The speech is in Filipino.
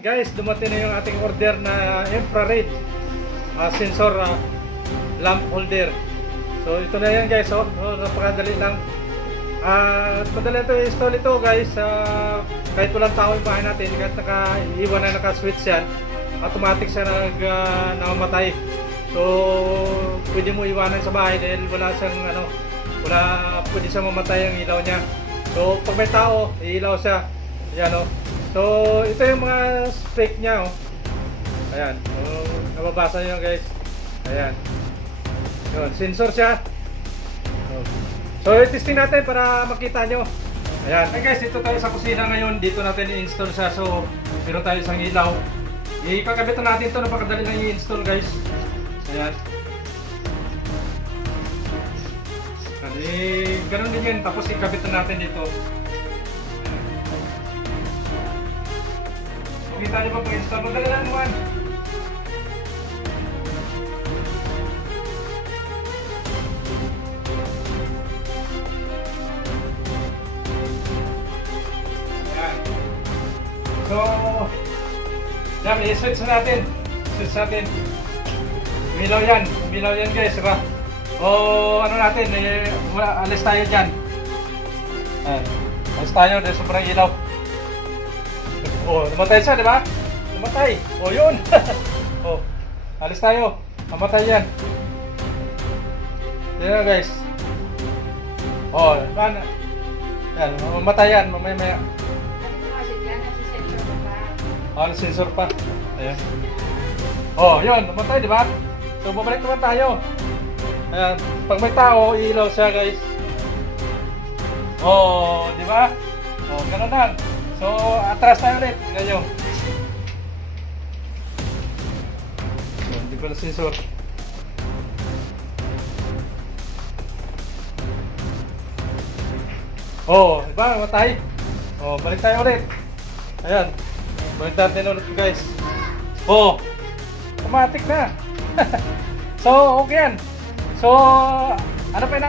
Guys, dumating na yung ating order na infrared sensor lamp holder. So ito na yan guys, napakadali lang. Madali ito i-install ito guys. Kahit walang tao yung bahay natin, kahit naka-iwan na naka-switch yan, automatic siya namamatay. So pwede mo iwanan sa bahay dahil wala siyang pwede siyang mamatay ang ilaw niya. So pag may tao, iilaw siya. Yan So ito yung mga spec niya Ayan, nababasa niyo guys. Ayan. Yun, sensor siya. So i-testing natin para makita nyo. Ayan. Hey guys, dito tayo sa kusina ngayon. Dito natin i-install siya. So meron tayo isang ilaw. Ikakabitan natin ito. Napakadali lang i-install guys. Ayan. Ganun din yan. Tapos ikabitan natin dito. Kita niyo pa pag-install. Madali lang naman. Ayan. So, yan, i-switch natin. Switch natin. Umilaw yan. Umilaw yan guys. Diba? O ano natin, alis tayo dyan. Ayan. Alis tayo dahil sobrang ilaw. Namatay siya, di ba? Namatay. Yun. Alis tayo. Namatay yan. Yan na guys. Yan, mamatay yan. Mamaya-maya. Sensor pa. Ayan. Yun. Namatay, di ba? So, babalik naman tayo. Ayan. Pag may tao, ilaw siya guys. Di ba? Ganun lang. So, atras tayo ulit. Tingnan nyo. So, hindi pa na sensor. Diba? Matay. Balik tayo ulit. Ayan. Balik natin ulit guys. Automatic na. So, okay yan. So, ano pa yun?